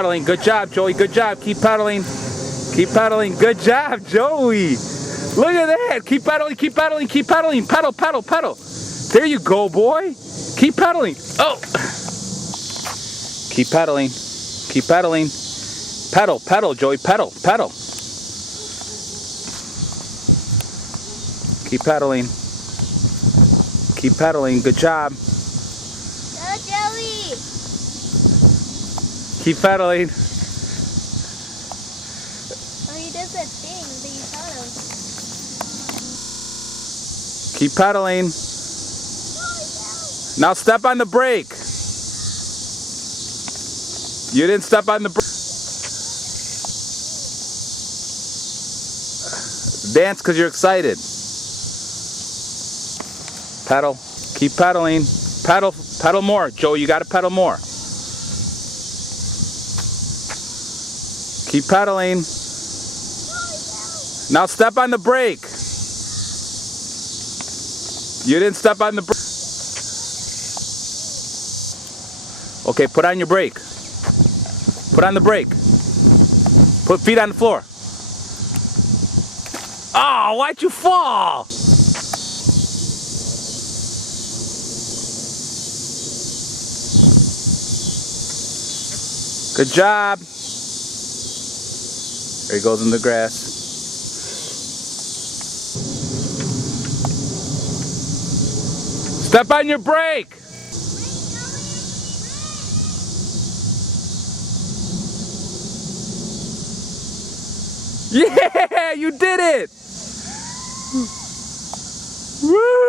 Pedaling. Good job, Joey. Good job. Keep pedaling. Keep pedaling. Good job, Joey. Look at that. Keep pedaling. Keep pedaling. Keep pedaling. Pedal, pedal, pedal. There you go, boy. Keep pedaling. Oh. Keep pedaling. Keep pedaling. Pedal, pedal, Joey. Pedal, pedal. Keep pedaling. Keep pedaling. Good job. Go, Joey. Keep pedaling. Oh, he does that thing that you taught him. Keep pedaling. Now step on the brake. You didn't step on the brake. Dance because you're excited. Pedal. Keep pedaling. Pedal. Pedal more. Joe, you got to pedal more. Keep pedaling. Now step on the brake. You didn't step on the brake. Okay, put on your brake. Put on the brake. Put feet on the floor. Oh, why'd you fall? Good job. There he goes in the grass. Step on your brake. Yeah, you did it. Woo!